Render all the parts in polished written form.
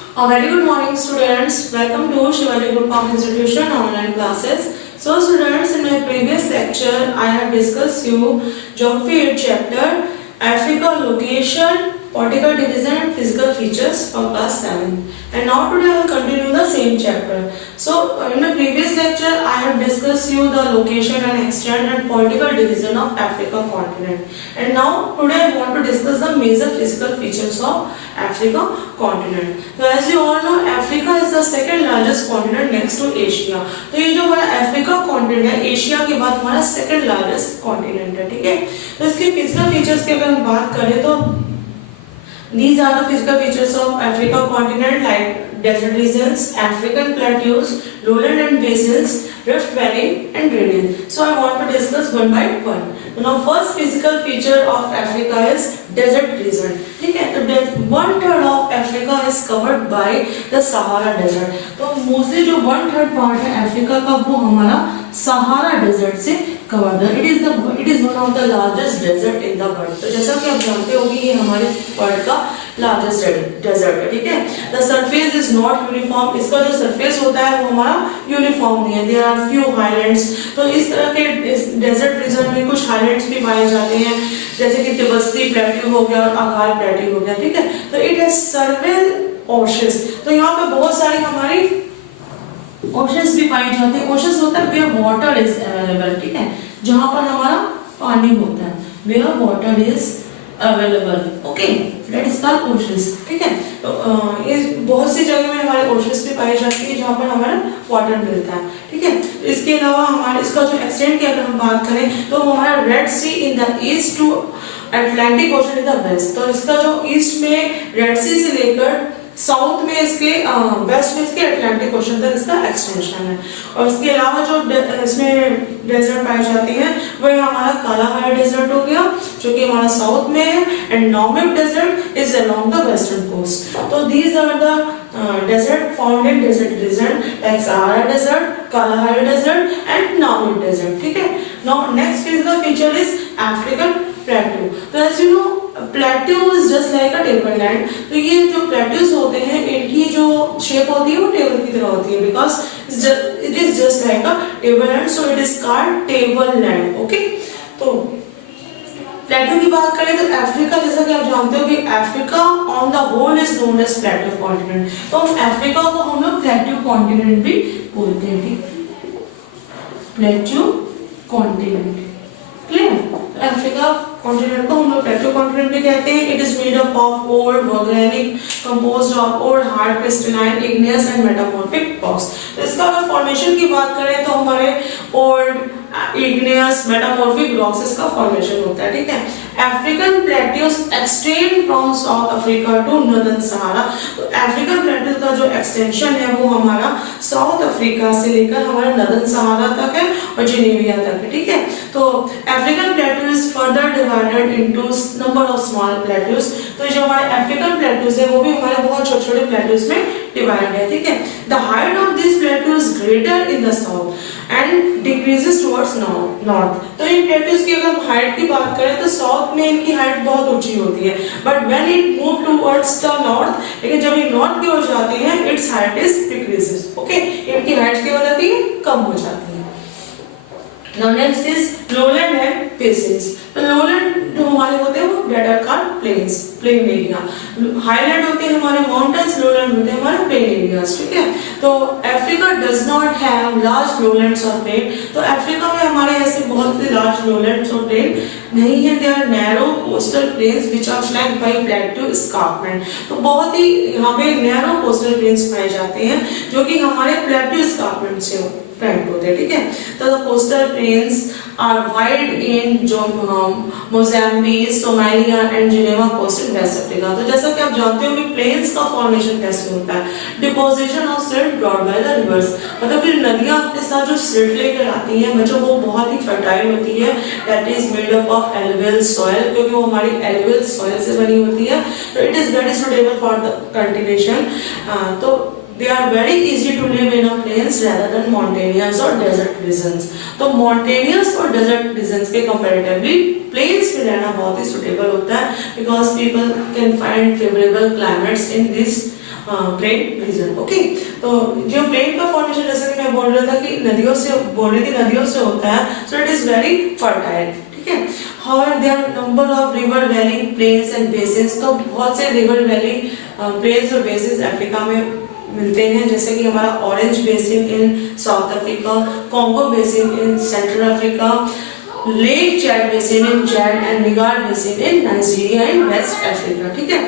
A very good morning, students. Welcome to Shivali Group of Institution online classes. So, students, in my previous lecture, I have discussed you Geography chapter, Africa location, political division and physical features for class 7. And now today I will continue the same chapter. So, in my previous lecture, I have discussed you the location and extent and political division of Africa continent. And now today I want to discuss the major physical features of Africa continent. So as you all know, Africa is the second largest continent next to Asia. तो ये जो हमारा Africa continent है, Asia के बाद हमारा second largest continent है, ठीक है। तो इसके फिजिकल फीचर्स की अगर हम बात करें तो these are the physical features of Africa continent like desert regions, African plateaus, lowland and basins, rift valley and drainage. So I want to discuss one by one. Now first physical feature of Africa is desert region. ठीक है, तो 1/3 of Africa is covered by the Sahara desert. तो mostly जो 1/3 part है Africa का वो हमारा Sahara desert से कवर्ड है. It is one of the largest desert in the world. तो जैसा कि आप जानते होंगे ये हमारे वर्ल्ड का लार्जेस्ट डेजर्ट है, ठीक है. The surface is not uniform. इसका जो सरफेस होता है वो हमारा यूनिफॉर्म नहीं है. There are few highlands. तो इस तरह के इस डेजर्ट रीजन में कुछ हाईलैंड्स भी पाए जाते हैं, जैसे कि तिब्बती प्लेट्यू हो गया और अगार प्लेट्यू हो गया, ठीक है. तो इट हैज सर्वेल ओशंस. तो यहाँ पे बहुत सारी हमारी ओशंस भी पाई जाते हैं. ओशंस होता है वेयर वाटर इज अवेलेबल, ठीक है, जहां पर हमारा पानी होता है, where water is available. Okay, that is called oceans, ठीक है. तो ये बहुत सी जगह में हमारे ओशंस भी पाई जाती है जहां पर हमारा वाटर मिलता है, ठीक है. इसके अलावा हमारे इसका जो एक्सटेंट की अगर हम बात करें तो हमारा Red Sea in the east to Atlantic Ocean in the west. तो इसका जो ईस्ट में रेड सी से लेकर साउथ में इसके वेस्ट में इसके अटलांटिक ओशन तक इसका एक्सटेंशन है. और इसके अलावा जो इसमें डेजर्ट पाए जाते हैं वह हमारा कालाहारी डेजर्ट हो गया जो कि हमारा साउथ में है, and Namib desert is along the western coast. तो these are the desert found in desert region like Sahara desert, Kalahari desert and Namib desert, ठीक है. Now next physical feature is African plateau. तो as you know plateau is just like a table land. तो ये जो plateaus होते हैं इनकी जो शेप होती है वो टेबल की तरह होती है, because it is just like a table land, so it is called table land. Okay, तो प्लेट्यू की बात करें तो अफ्रीका, जैसा कि आप जानते हो कि Africa on the whole is known as plateau continent. तो अफ्रीका को हम लोग प्लेट्यू कॉन्टिनेंट भी बोलते हैं, ठीक, plateau continent. Clear? Africa continent को हम लोग प्लेट्यू कॉन्टिनेंट भी कहते हैं. It is made up of old volcanic composed of old hard crystalline igneous and metamorphic rocks. तो इसका अगर फॉर्मेशन की बात करें तो हमारे ओल्ड इग्नियस मेटामॉर्फिक रॉक्स इसका फॉर्मेशन होता है, ठीक है. African plateaus extend from South Africa to northern Sahara. तो अफ्रीकन प्लेट्यूज का जो एक्सटेंशन है वो हमारा साउथ अफ्रीका से लेकर हमारा नॉर्दर्न सहारा तक है और जिनेविया तक है, ठीक है. तो African plateau is further divided into number of small plateaus. तो जो हमारे अफ्रीकन प्लेट्यूज है वो भी हमारे बहुत छोटे छोटे प्लेट्यूज में डिवाइड है, ठीक है. The height of this plateau is greater in the south and decreases towards north. तो इन प्लेट्यूज की अगर हाइट की बात करें तो साउथ में इनकी हाइट बहुत ऊंची होती है, but when it move towards the north, लेकिन जब ये नॉर्थ की ओर जाते हैं it's height is decreases. Okay, इनकी हाइट क्या हो जाती है, कम हो जाती है. Now next is lowland and basins. तो lowland जो हमारे होते हैं वो that are called plains, plain area. Highland होते हैं हमारे mountains, lowland होते हैं हमारे plain areas, ठीक है. तो Africa does not have large lowlands or plain. तो अफ्रीका में हमारे ऐसे बहुत से large lowlands और plain नहीं है. They are narrow coastal plains which are flanked by plateau escarpment. तो बहुत ही यहाँ पे narrow coastal plains पाए जाते हैं जो कि हमारे plateau escarpment से फ्लैंक होते हैं, ठीक है. तो the coastal plains are wide in Mozambique, Somalia and Geneva coast in West Africa. तो जैसा कि आप जानते हो कि प्लेन्स का फॉर्मेशन कैसे होता है, deposition of silt brought by the reverse. मतलब फिर नदियां अपने साथ जो सिल्ट लेकर आती हैं मतलब वो बहुत ही फर्टाइल होती है. That is made up of alluvial soil, क्योंकि वो हमारी एलुवियल सॉइल से बनी होती है. तो it is very suitable for the cultivation. तो they are very easy to live in a plains rather than mountainous or desert regions. तो mountainous और desert regions के comparatively plains में रहना बहुत ही suitable होता है because people can find favorable climates in this plain region. Okay, तो जो plain का formation जैसे कि मैं बोल रहा था कि नदियों से होता है, so it is very fertile. ठीक है. However, there are number of river valley plains and basins. तो बहुत से river valley plains और basins अफ्रीका में मिलते हैं, जैसे कि हमारा Orange basin in South Africa, Congo basin in Central Africa, Lake Chad basin in Chad and Niger basin in Nigeria in West Africa. ठीक है.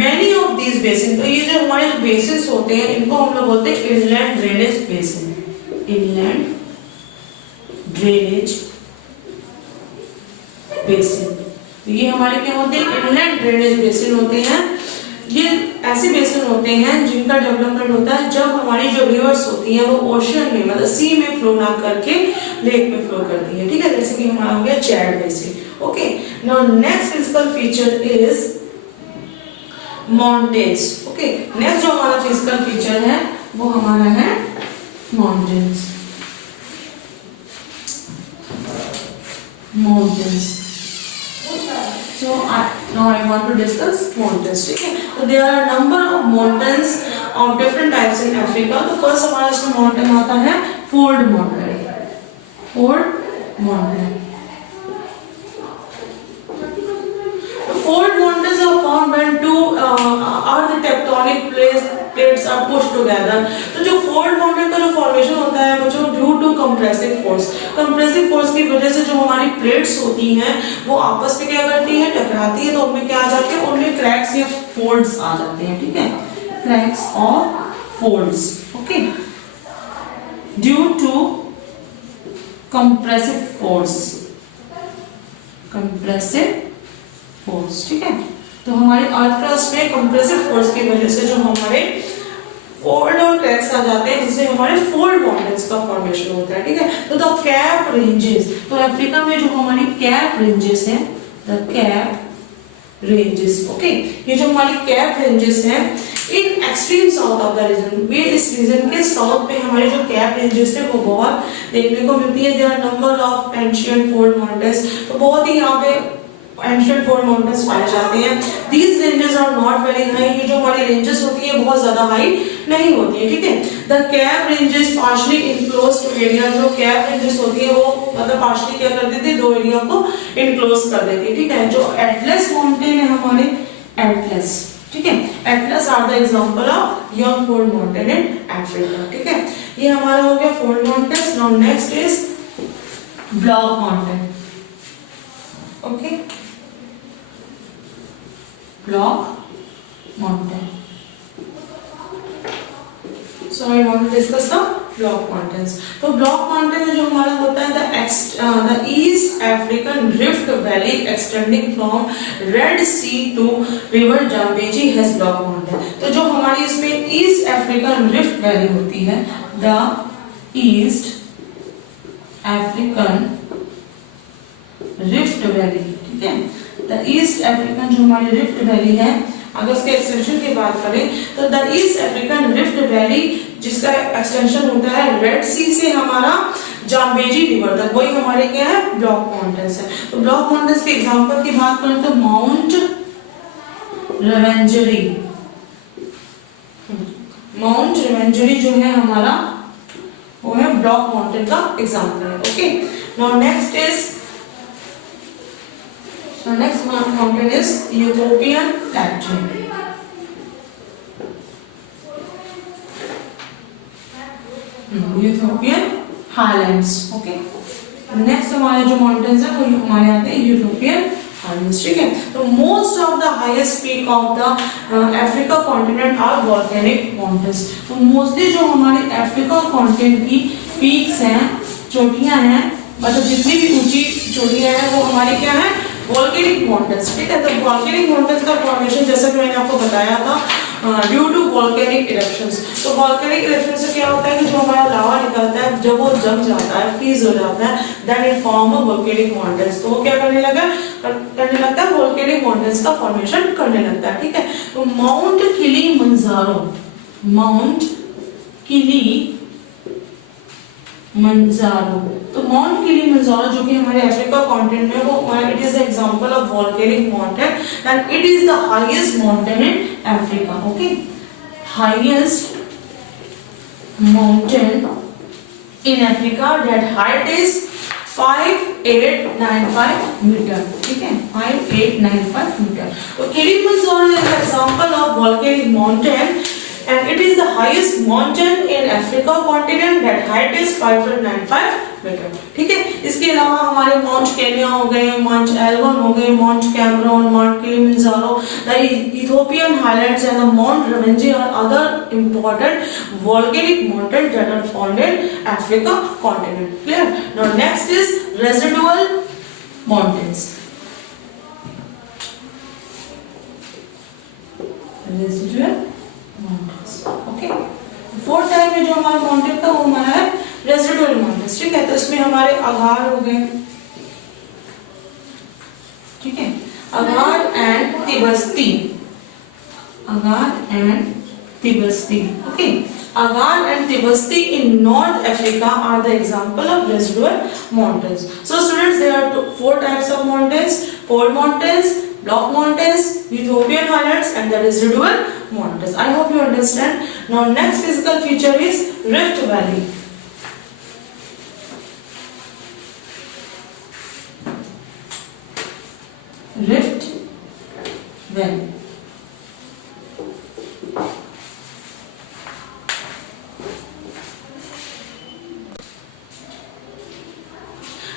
मैनी ऑफ दीज बेसिन, तो ये जो हमारे बेसिन्स होते हैं इनको हम लोग बोलते हैं inland drainage basin. Inland drainage basin, ये हमारे क्या होते हैं? इनलैंड ड्रेनेज बेसिन होते हैं. ये ऐसे बेसिन होते हैं जिनका डेवलपमेंट होता है जब हमारी जो रिवर्स होती हैं वो ओशन में मतलब सी में फ्लो ना करके लेक में फ्लो करती है. ठीक है. जैसे कि हमारा हो गया Chad basin. Okay. Now next physical feature is mountains. Okay. Next जो हमारा फिजिकल फीचर है वो हमारा है mountains. Mountains. So now I want to discuss mountains. ठीक है. तो there are number of mountains of different types in Africa. तो first हमारा इसमें mountain आता है Fold Mountain. Fold Mountain. Fold mountains are formed when two earth tectonic plates are pushed together. तो जो fold mountain का जो formation होता है वो जो due to compressive force की वजह से जो हमारी plates होती हैं वो आपस में क्या करती है? टकराती है. तो उनमें क्या आ जाते हैं? उनमें cracks या folds आ जाते हैं. ठीक है. cracks और folds. Okay. due to compressive force. ठीक है. तो हमारे अर्थ क्रस्ट में कंप्रेसिव फोर्स की वजह से जो हमारे फोल्ड और क्रैक्स आ जाते हैं जिससे हमारे फोल्ड माउंटेन्स का फॉर्मेशन होता है. ठीक है. तो द कैप रेंजेस, तो अफ्रीका में जो हमारी कैप रेंजेस हैं, द कैप रेंजेस. ओके. ये जो हमारी कैप रेंजेस हैं in extreme south of the region, वे इस रीजन के साउथ में हमारे जो कैप रेंजेस है वो बहुत देखने को मिलती है. There are number of ancient fold mountains. तो बहुत ही यहाँ पे एंशिएंट फोल्ड माउंटेन्स पाए जाते हैं. These ranges are not very high. ये जो हमारी रेंजेस होती है बहुत ज्यादा हाई नहीं होती है. ठीक है. The Cape ranges partially enclose to area, जो कैप रेंजेस होती है वो मतलब पार्शली क्या कर देती है? दो एरिया को इनक्लोज कर देती है. ठीक है. जो एटलस माउंटेन है हमारे एटलस. ठीक है. Atlas are the example of young fold mountain in Africa. ठीक है. ये हमारा हो गया fold mountains. Now next is block mountain. Okay. block mountain. So I want to discuss the block mountains. तो block mountain में जो हमारा होता है the East African Rift Valley extending from Red Sea to River Zambezi has block mountain. तो जो हमारी इसमें East African Rift Valley होती है, the East African Rift Valley. ठीक है. द ईस्ट अफ्रीकन जो हमारी रिफ्ट वैली है, अगर उसके एक्सटेंशन की बात करें तो the east African rift valley जिसका एक्सटेंशन होता है रेड सी से हमारा जाम्बेजी रिवर तक, वही हमारे क्या है? ब्लॉक माउंटेन्स है. तो ब्लॉक माउंटेन्स के एग्जांपल की बात करें तो माउंट रेवेंजरी जो है हमारा वो है ब्लॉक माउंटेन का एग्जांपल है. Okay. Now next mountain is Ethiopian plateau. Ethiopian highlands. Okay. Next हमारे जो mountains हैं वो हमारे आते हैं Ethiopian highlands. ठीक है. तो most of the highest peak of the Africa continent are volcanic mountains. तो mostly जो हमारे अफ्रीका कॉन्टिनेंट की peaks हैं, चोटियां हैं, मतलब जितनी भी ऊंची चोटियां हैं वो हमारी क्या है? Volcanic mountains. ठीक है. तो वोल्केनिक माउंटेन्स का फॉर्मेशन जैसा कि मैंने आपको बताया था ड्यू टू वोल्केनिक इरप्शंस. तो वोल्केनिक इरप्शन से क्या होता है कि जो हमारा लावा निकलता है जब वो जम जाता है, फ्रीज हो जाता है, then it form a volcanic mountains. तो वो क्या करने लगता है? वोल्केनिक माउंटेन्स का फॉर्मेशन करने लगता है. ठीक है. तो माउंट किलिमंजारो किलीमंजारो। तो माउंट किलीमंजारो जो कि हमारे अफ्रीका कॉन्टिनेंट में, वो it is example of volcanic mountain and it is the highest mountain in Africa. Okay, highest mountain in Africa, that height is 5895 metre. ठीक है, 5895 मीटर। तो Kilimanjaro is an example of volcanic mountain and it is the highest mountain in Africa continent, that height is 5895 metre. ठीक है, इसके अलावा हमारे mount Kenya हो गए, माउंट एल्गन हो गए, Mount Cameroon, Mount Kilimanjaro, the Ethiopian highlands and the Mount Rwenzori और other important volcanic mountain that are found in Africa continent। Clear? Now next is residual mountains. Residual mountains, okay. Fourth type में जो हमारा mountain था वो हमारा है residual mountains. ठीक है, तो इसमें हमारे अगार हो गए, ठीक है, Ahaggar and Tibesti, Ahaggar and Tibesti. Okay, Ahaggar and Tibesti in North Africa are the example of residual mountains. So students, there are four types of mountains: fold mountains, block mountains, Ethiopian highlands and the residual mountains. I hope you understand. Now next physical feature is Rift Valley. Rift Valley.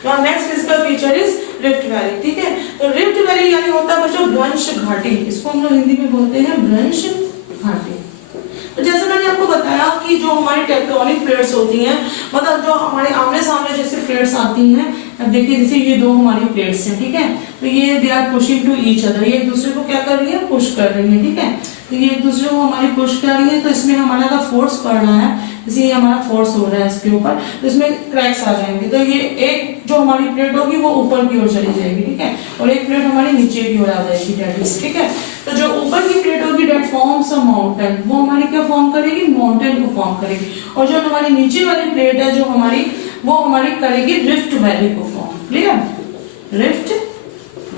Now next physical feature is rift valley. ठीक है, तो rift valley यानी होता है बच्चों भ्रंश घाटी, इसको हम लोग हिंदी में बोलते हैं भ्रंश घाटी। तो जैसे मैंने आपको बताया कि जो हमारी टेक्टोनिक प्लेट्स होती हैं, मतलब जो हमारे आमने सामने जैसे प्लेट्स आती हैं, अब देखिए जैसे ये दो हमारी प्लेट्स हैं, ठीक है, तो ये they are pushing to each other, ये एक दूसरे को क्या कर रही है, पुश कर रही है। ठीक है, तो ये एक दूसरे को हमारी पुश कर रही है, तो इसमें हमारा का फोर्स पड़ रहा है, जैसे ये हमारा फोर्स हो रहा है इसके ऊपर, तो इसमें क्रैक्स आ जाएंगे। तो ये एक जो हमारी प्लेट होगी वो ऊपर की ओर चली जाएगी, ठीक है, और एक प्लेट हमारी नीचे की ओर आ जाएगी, डेट इज, ठीक है। तो जो ऊपर की प्लेट होगी डेट फॉर्म्स अ माउंटेन, वो हमारी क्या फॉर्म करेगी, माउंटेन को फॉर्म करेगी, और जो हमारी नीचे वाली प्लेट है जो हमारी, वो हमारी करेगी रिफ्ट वैली को form. Clear? Rift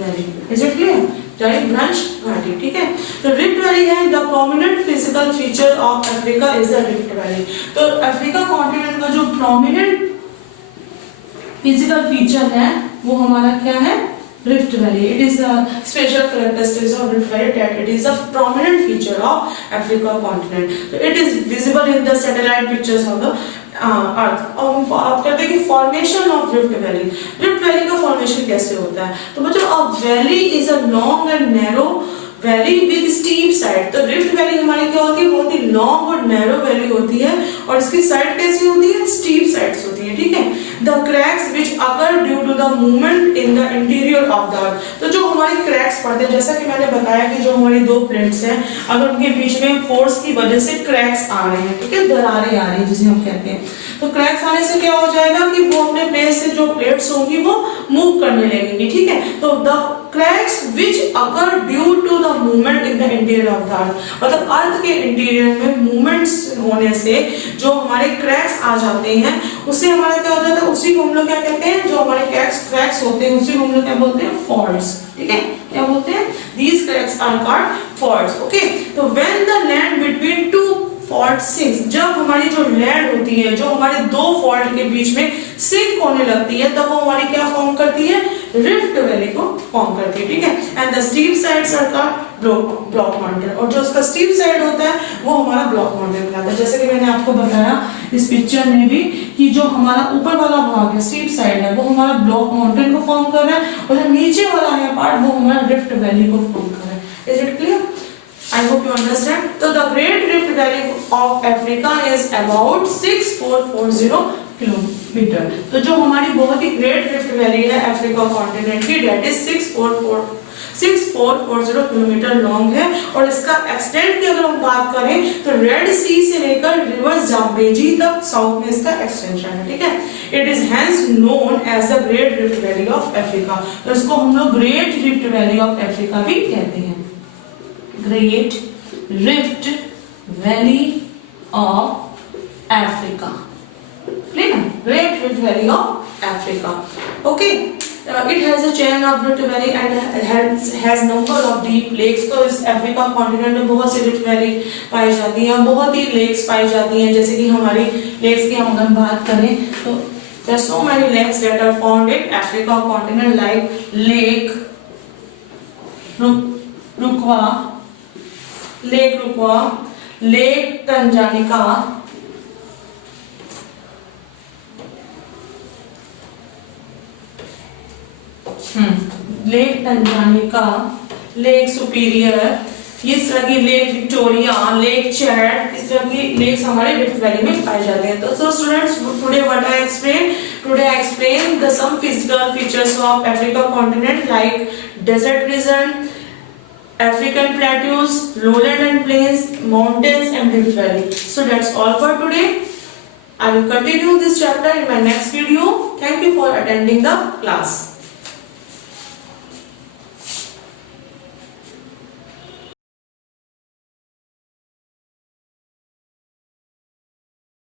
valley, is it clear? चाहे भ्रंश घाटी, ठीक है। तो रिफ्ट वैली है the prominent physical feature of Africa is the rift valley. तो अफ्रीका कॉन्टिनेंट का जो प्रोमिनेंट फिजिकल फीचर है वो हमारा क्या है, rift valley. It is the special characteristics of rift valley that it is the prominent feature of Africa continent. तो it is visible in the satellite pictures of the earth. अब बात करते हैं कि formation of rift valley. Rift valley का formation कैसे होता है? तो बच्चों, a valley is a long and narrow valley with steep side. तो रिफ्ट वैली हमारी क्या होती है, बहुत ही लॉन्ग और नैरो वैली होती है, और इसकी साइड कैसी होती है, स्टीप साइड्स होती है, ठीक है। The cracks which occur due to the movement in the interior of the earth. तो जो हमारे क्रैक्स पड़ते हैं, जैसा कि मैंने बताया कि जो हमारी दो प्लेट्स हैं, अगर उनके बीच में फोर्स की वजह से क्रैक्स आ रहे हैं, ठीक है, दरारें आ रही हैं जिसे हम कहते हैं, तो क्रैक्स आने से क्या हो जाएगा कि वो अपने प्लेस से जो प्लेट्स होंगी वो मूव करने लगेंगी, ठीक है। तो the cracks which occur due to the movement in the interior of the earth, मतलब अर्थ के इंटीरियर में मूवमेंट्स होने से जो हमारे क्रैक्स आ जाते हैं, उससे हमारा क्या हो जाता है, उसी को हम लोग क्या कहते हैं, जो हमारे क्रैक्स होते हैं उसी को हम लोग क्या बोलते हैं, फॉल्ट्स, ठीक है। क्या बोलते हैं? These cracks are called faults, okay? तो when the land between two fault sink, जब हमारी जो लैंड होती है, जो हमारे दो फॉल्ट के बीच में सिंक होने लगती है, तब वो हमारी क्या फॉर्म करती है, रिफ्ट वैली को फॉर्म करती है, ठीक है। And the steep sides are called block mountain, और जो उसका स्टीप साइड होता है वो हमारा ब्लॉक माउंटेन कहलाता है। जैसे कि मैंने आपको बताया इस पिक्चर में भी कि जो हमारा ऊपर वाला भाग है, स्टीप साइड है, वो हमारा ब्लॉक माउंटेन को फॉर्म कर रहा है, और जो नीचे वाला है पार्ट वो हमारा रिफ्ट वैली को फॉर्म कर रहा है। Is it clear? I hope you understand. So the Great Rift Valley of Africa is about 6440 kilometre. तो जो हमारी बहुत ही ग्रेट रिफ्ट वैली है अफ्रीका कॉन्टिनेंट की, डेट इज 6440 किलोमीटर लॉन्ग है, और इसका एक्सटेंट की अगर हम बात करें तो रेड सी से लेकर रिवर जाम्बेजी तक साउथ में इसका एक्सटेंशन है, ठीक है। It is hence known as the Great Rift Valley of Africa. तो इसको हम लोग Great Rift Valley of Africa भी कहते हैं। Great Rift Valley of Africa. Clear? Great Rift Valley of Africa. Okay. It has a chain of Rift Valley and has number of deep lakes. तो इस Africa continent में बहुत सी rift valley पाई जाती हैं, बहुत ही लेक्स पाई जाती हैं. जैसे कि हमारी लेक्स की हम अगर बात करें तो there are so many lakes that are found in Africa continent like Lake Rukwa, Lake Tanganyika, Lake Tanganyika, Lake Superior, इस तरह की लेक विक्टोरिया, लेक चैड, इस तरह की लेक्स हमारे रिफ्ट वैली में पाए जाते हैं. तो students, today what I explain the some physical features of Africa continent like desert region, African plateaus, lowland and plains, mountains and rift valley. So that's all for today. I will continue this chapter in my next video. Thank you for attending the class.